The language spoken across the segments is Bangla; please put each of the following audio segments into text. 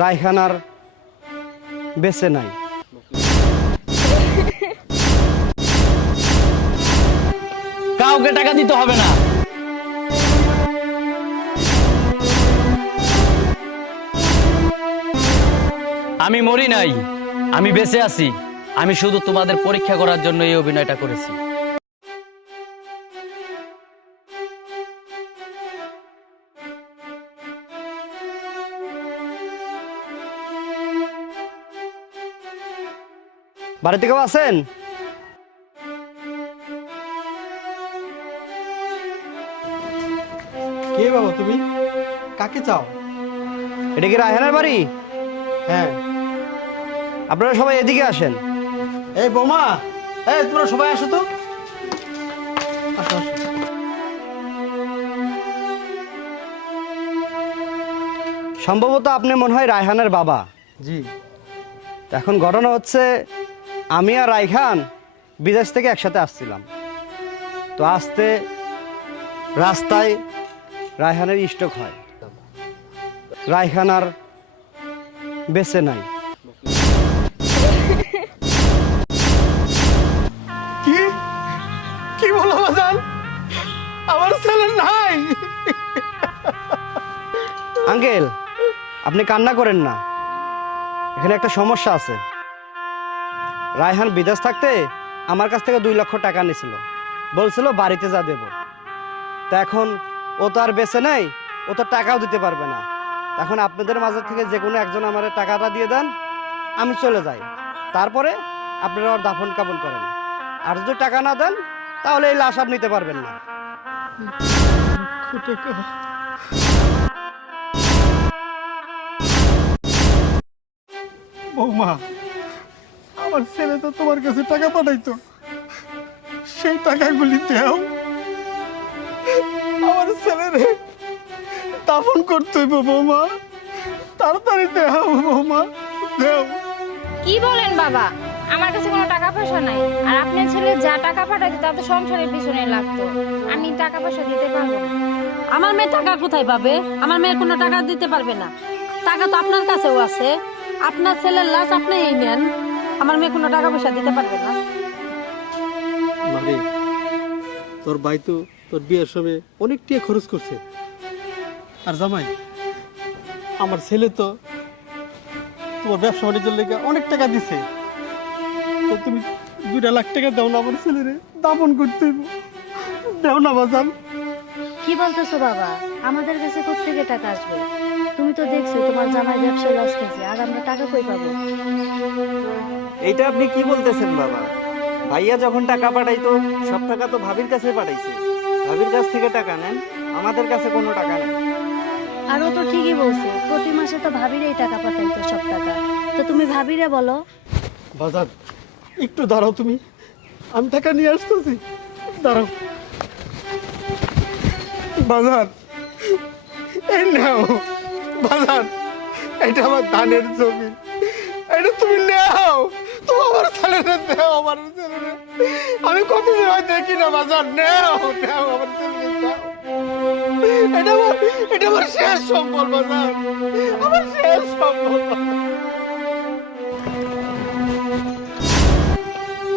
রায়হান আর বেঁচে নাই। কাউকে টাকা দিতে হবে না। আমি মরি নাই, আমি বেঁচে আছি। আমি শুধু তোমাদের পরীক্ষা করার জন্য এই অভিনয়টা করেছি। বাড়িতে কেউ আছেন? কে বাবা তুমি? কাকে চাও? এটা কি রায়হানের বাড়ি? হ্যাঁ। আপনারা সবাই এদিকে আসেন। এই বোমা, এই তোমরা সবাই আসো তো। আসো আসো। সম্ভবত আপনি মনে হয় রায়হানের বাবা। জি। এখন ঘটনা হচ্ছে, আমি আর রায়হান বিদেশ থেকে একসাথে আসছিলাম। তো আসতে রাস্তায় রায়হানের স্ট্রোক হয়। রায়হান আর বেঁচে নাই। কি কি বলো বাজান? আমার ছেলে নাই। আঙ্কেল, আপনি কান্না করেন না। এখানে একটা সমস্যা আছে। রায়হান বিদেশ থাকতে আমার কাছ থেকে 2 লক্ষ টাকা নিয়েছিল, বলছিল বাড়িতে যা দেব। তা এখন ও তো আর বেঁচে নেই, ও তো টাকাও দিতে পারবে না। এখন আপনাদের মাঝে থেকে যে কোনো একজন আমার টাকাটা দিয়ে দেন, আমি চলে যাই। তারপরে আপনারা ওর দাফন কাফন করেন। আর যদি টাকা না দেন, তাহলে এই লাশ আপনি নিতে পারবেন না। বৌমা, আমার ছেলে তো তোমার কাছে টাকা পাঠাইতো, সেই টাকাগুলি দেও। আমার ছেলেরে দাফন করতে হইব বৌমা, তাড়াতাড়ি দেও বৌমা, দেও। কি বলেন বাবা? আমার কাছে কোনো টাকা পয়সা নাই। আর আপনার ছেলে যা টাকা পাঠাইতো তা তো সংসারের পিছনে লাগতো। আমি টাকা পয়সা দিতে পারবো না। আমার মেয়ে টাকা কোথায় পাবে? আমার মেয়ের কোনো টাকা দিতে পারবে না। টাকা তো আপনার কাছেও আছে। আপনার ছেলের লাশ আপনিই নেন। আমার মেয়ে কোনো টাকা পয়সা দিতে পারবে না। মারে, তোর ভাই তো তোর বিয়ের সময় অনেক টাকা খরচ করছে। আর জামাই, আমার ছেলে তো তোমার ব্যবসা বাণিজ্যের লেগে অনেক টাকা দিছে। তো তুমি 2 লাখ টাকা দাও না, আমার ছেলেরে দাফন করতে হইব। দাও না বাজান। কি বলতেছো বাবা? আমাদের কাছে কোত্থেকে টাকা আসবে? তুমি তো দেখছো তোমার জামাই ব্যবসায় লস খেয়েছে, আর আমরা টাকা কই পাবো? এইটা আপনি কি বলতেছেন বাবা? ভাইয়া যখন টাকা পাঠাইতো, সব টাকা তো ভাবির কাছে পাঠাইছে। ভাবির কাছ থেকে টাকা নেন, আমাদের কাছে কোনো টাকা নেই। আর ও তো ঠিকই বলছে, প্রতি মাসে তো ভাবিরেই টাকা পাঠাইতো সব টাকা। তো তুমি ভাবিরে বলো। বাজান, একটু দাঁড়াও তুমি, আমি টাকা নিয়ে আসতেছি। দাঁড়াও বাজান, এই নাও বাজান, এটা আমার ধানের জমি, এটা তুমি নেও। তুমি আমার ছেলেরে দেও, আমার ছেলেরে। আমি কতদিন হয় দেখি না বাজান, নেও নেও আমার ছেলেরে দাও। এটা আমার শেষ সম্বল বাজান, আমার শেষ সম্বল।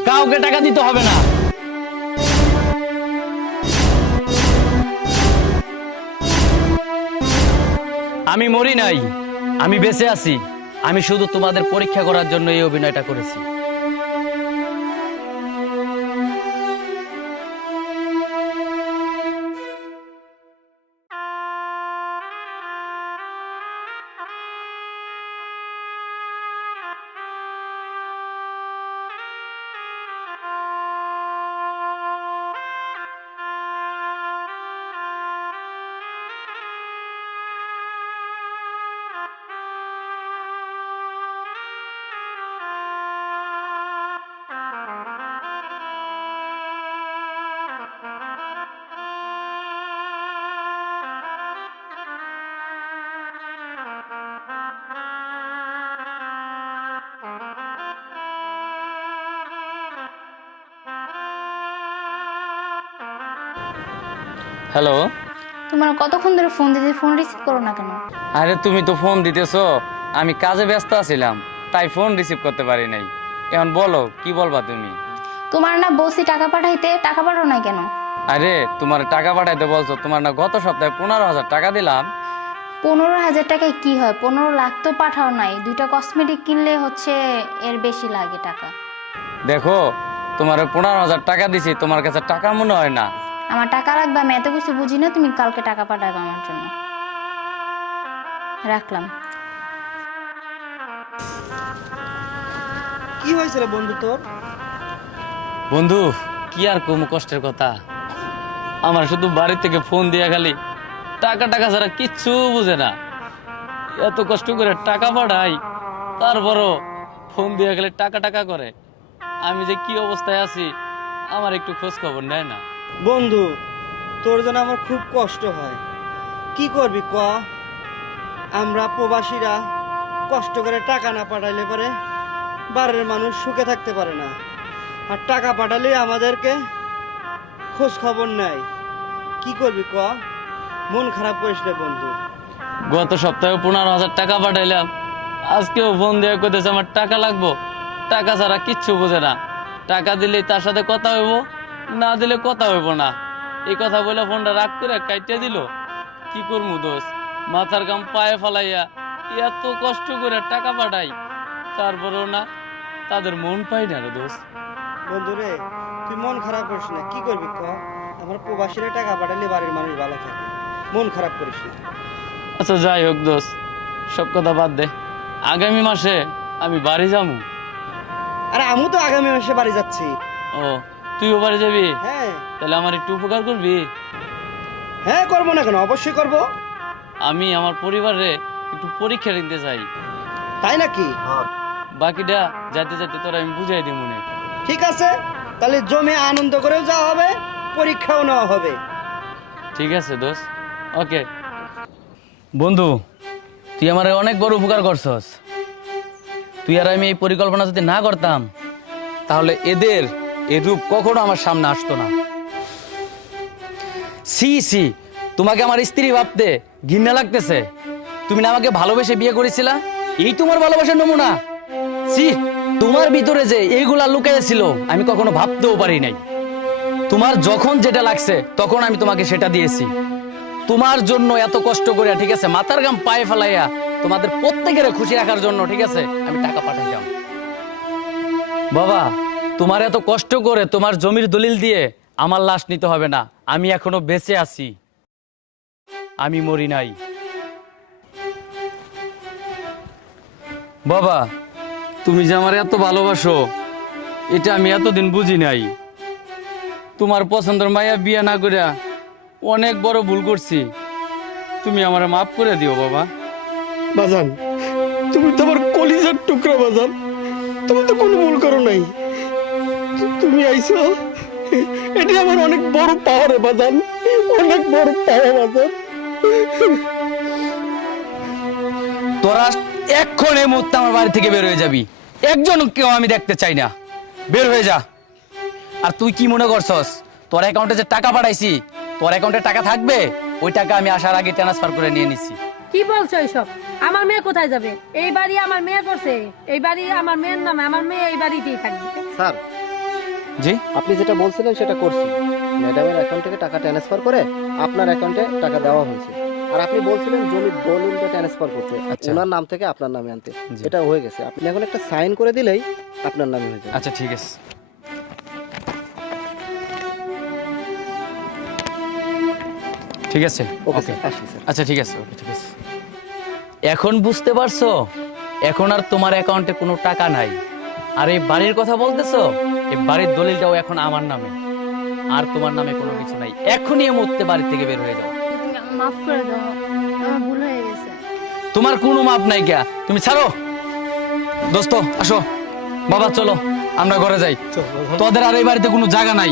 কাউকে টাকা দিতে হবে না। আমি মরি নাই, আমি বেঁচে আছি। আমি শুধু তোমাদের পরীক্ষা করার জন্য এই অভিনয়টা করেছি। হ্যালো, তোমার কতক্ষণ ধরে ফোন দিতে, ফোন রিসিভ করো না কেন? আরে তুমি তো ফোন দিতেছো, আমি কাজে ব্যস্ত আছিলাম, তাই ফোন রিসিভ করতে পারি নাই। এখন বলো, কি বলবা তুমি? তোমার না বলছি টাকা পাঠাইতে, টাকা পাঠাও নাই কেন? আরে তোমার টাকা পাঠাইতে বলছো, তোমার না গত সপ্তাহে 15,000 টাকা দিলাম। 15,000 টাকায় কি হয়? 15 লাখ তো পাঠাও নাই। 2টা কসমেটিক কিনলে হচ্ছে এর বেশি লাগে টাকা। দেখো, তোমার 15,000 টাকা দিছি, তোমার কাছে টাকা মনে হয় না। আমার টাকা লাগবে, আমি এত কিছু বুঝি না। তুমি কালকে টাকা পাঠাবে আমার জন্য। রাখলাম। কি হয়েছে রে বন্ধু তোর? বন্ধু, কি আর কম কষ্টের কথা। আমার শুধু বাড়ি থেকে ফোন দিয়ে খালি টাকা টাকা ছাড়া কিচ্ছু বুঝে না। এত কষ্ট করে টাকা পাঠাই, তারপরও ফোন দিয়ে খালি টাকা টাকা করে। আমি যে কি অবস্থায় আছি, আমার একটু খোঁজ খবর নেয় না। বন্ধু, তোর জন্য আমার খুব কষ্ট হয়। কি করবি ক? আমরা প্রবাসীরা কষ্ট করে টাকা না পাঠাইলে পারে বাড়ির মানুষ সুখে থাকতে পারে না, আর টাকা পাঠালে আমাদেরকে খোঁজ খবর নেয়। কি করবি ক? মন খারাপ করিস না বন্ধু। গত সপ্তাহে 15,000 টাকা পাঠাইলাম, আজকেও ফোন দিয়ে কইতেছে আমার টাকা লাগবো। টাকা ছাড়া কিচ্ছু বোঝে না। টাকা দিলেই তার সাথে কথা হইব, না দিলে কথা হইব না। এই কথা বলে ফোনটা রাগ করে কাইটে দিল। কি করবো দোষ, মাথার কাম পায়ে ফালাইয়া এত কষ্ট করে টাকা পাঠাই, তারপরেও না তাদের মন পাই না রে দোষ। বন্ধু রে, তুই মন খারাপ করিস না। কি করবি ক? আমার প্রবাসীরা টাকা পাঠালে বাড়ির মানুষ ভালো থাকে। মন খারাপ করিস না। আচ্ছা যাই হোক দোষ, সব কথা বাদ দে। আগামী মাসে আমি বাড়ি যাবো। আরে আমি তো আগামী মাসে বাড়ি যাচ্ছি। ও, তুইও বাড়ি যাবি? হ্যাঁ তাহলে আমার একটু উপকার করবি। হ্যাঁ, করবো না কেন? অবশ্যই করবো। আমি আমার পরিবারে একটু পরীক্ষা দিতে চাই। তাই নাকি? বাকিটা যাইতে যাইতে তোরা আমি বুঝাই দিই মনে। ঠিক আছে, তাহলে জমে আনন্দ করেও যাওয়া হবে, পরীক্ষাও নেওয়া হবে। ঠিক আছে দোস্ত, ওকে। বন্ধু, তুই আমার অনেক বড় উপকার করছস। তুই আর আমি এই পরিকল্পনা যদি না করতাম, তাহলে এদের এই রূপ কখনো আমার সামনে আসতো না। সি সি, তোমাকে আমার স্ত্রী ভাবতে ঘৃণা লাগতেছে। তুমি না আমাকে ভালোবেসে বিয়ে করেছিলা? এই তোমার ভালোবাসার নমুনা? সি, তোমার ভিতরে যে এইগুলা লুকিয়েছিল আমি কখনো ভাবতেও পারি নাই। তোমার যখন যেটা লাগছে তখন আমি তোমাকে সেটা দিয়েছি। তোমার জন্য এত কষ্ট করে, ঠিক আছে, মাথার ঘাম পায়ে ফেলাইয়া তোমাদের প্রত্যেকের খুশি রাখার জন্য, ঠিক আছে, আমি টাকা পাঠাইলাম। বাবা, তোমার এত কষ্ট করে তোমার জমির দলিল দিয়ে আমার লাশ নিতে হবে না। আমি এখনো বেঁচে আছি, আমি মরি নাই। বাবা, তুমি যে আমার এত ভালোবাসো, এটা আমি এতদিন বুঝি নাই। তোমার পছন্দের মাইয়া বিয়ে না করে অনেক বড় ভুল করছি। তুমি আমার মাফ করে দিও বাবা। বাজান, তুমি তো আমার কলিজার টুকরা বাজান। তুমি তো কোনো ভুল করো নাই। তুমি আইছো, এটি আমার অনেক বড় পাওয়া রে বাজান, অনেক বড় পাওয়া বাজান। তোরা এখন এই মুহূর্তে আমার বাড়ি থেকে বের হয়ে যাবি। একজন কেউ আমি দেখতে চাই না, বের হয়ে যা। আর তুই কি মনে করছস তোর অ্যাকাউন্টে যে টাকা পাঠাইছি, তোর অ্যাকাউন্টে টাকা থাকবে? ওই টাকা আমি আসার আগে ট্রান্সফার করে নিয়ে নিছি। কি বলছো এইসব? আমার মেয়ে কোথায় যাবে? এই বাড়ি আমার মেয়ে করছে, এই বাড়ি আমার মেয়ের নামে, আমার মেয়ে এই বাড়িতেই থাকবে। স্যার, জি, আপনি যেটা বলছিলেন সেটা করছি। ম্যাডামের অ্যাকাউন্ট থেকে টাকা ট্রান্সফার করে আপনার অ্যাকাউন্টে টাকা দেওয়া হয়েছে। আর আপনি বলছিলেন জমির দলিলটা ট্রান্সফার করতে, আচ্ছা। ওনার নাম থেকে আপনার নামে আনতে। জি। এটা হয়ে গেছে। আপনি এখন একটা সাইন করে দিলেই আপনার নামে হয়ে যাবে। আচ্ছা ঠিক আছে। ঠিক আছে, ওকে ওকে, স্যার, আসি স্যার। আচ্ছা ঠিক আছে, ওকে ঠিক আছে। এখন বুঝতে পারছো? এখন আর তোমার অ্যাকাউন্টে কোনো টাকা নাই। আর এই বাড়ির কথা বলতেছো, এই বাড়ির দলিলটাও এখন আমার নামে, আর তোমার নামে কোনো কিছু নাই। এখনই এই মুহূর্তে বাড়ি থেকে বের হয়ে যাও। তুমি আমাকে মাফ করে দাও, আমার ভুল হয়ে গেছে। তোমার কোনো মাপ নাই গা, তুমি ছাড়ো। দোস্ত আসো, বাবা চলো আমরা ঘরে যাই। তোদের আর এই বাড়িতে কোনো জায়গা নাই।